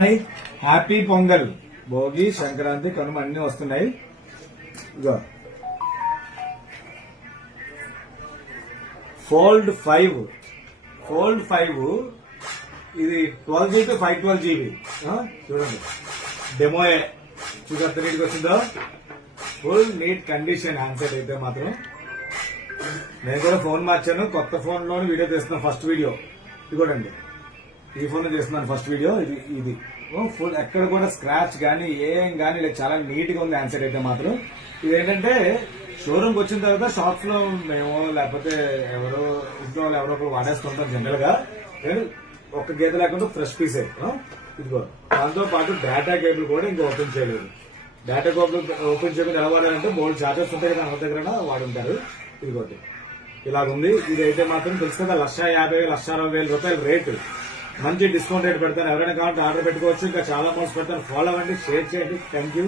Happy pongal, Bhogi, Sankranti, Kanuma అన్ని వస్తున్నాయి. ఇగో fold 5 ఇది 12GB to 512GB. చూడండి, డెమోయే చూడంత నీట్గా వచ్చిందో. ఫుల్ నీట్ కండిషన్ హ్యాండ్సెట్ అయితే మాత్రం. నేను కూడా ఫోన్ మార్చాను, కొత్త ఫోన్ లోని వీడియో తీస్తున్నాను. ఫస్ట్ వీడియో ఇది కూడా అండి, ఈ ఫోన్ లో చేస్తున్నాను ఫస్ట్ వీడియో. ఇది ఫుల్ ఎక్కడ కూడా స్క్రాచ్ గానీ ఏం గానీ లేదు, చాలా నీట్ గా ఉంది హ్యాండ్సెట్ అయితే మాత్రం. ఇదేంటంటే షోరూమ్ వచ్చిన తర్వాత షాప్స్ లో మేము లేకపోతే ఎవరో ఇంట్లో ఎవరో ఒకరు వాడేస్తుంటాం జనరల్ గా. ఒక్క గీత లేకుండా ఫ్రెష్ పీస్ ఇదిగో. దాంతో పాటు డేటా కేబుల్ కూడా ఇంకా ఓపెన్ చేయలేదు. డేటా కేబుల్ ఓపెన్ చేయకుండా ఎలా వాడాలంటే బోల్డ్ చార్జెస్ ఉంటాయి కదా, అందరి దగ్గర వాడుంటారు. ఇదిగోటి ఇలాగుంది. ఇదైతే మాత్రం తెలుసు కదా, 1,50,000 1,60,000 రూపాయల రేటు. మంచి డిస్కౌంట్ రేట్ పెడతాను. ఎవరైనా కావాలంటే ఆర్డర్ పెట్టుకోవచ్చు. ఇంకా చాలా మోడ్స్ పెడతాను. ఫాలో అవ్వండి, షేర్ చేయండి. Thank you.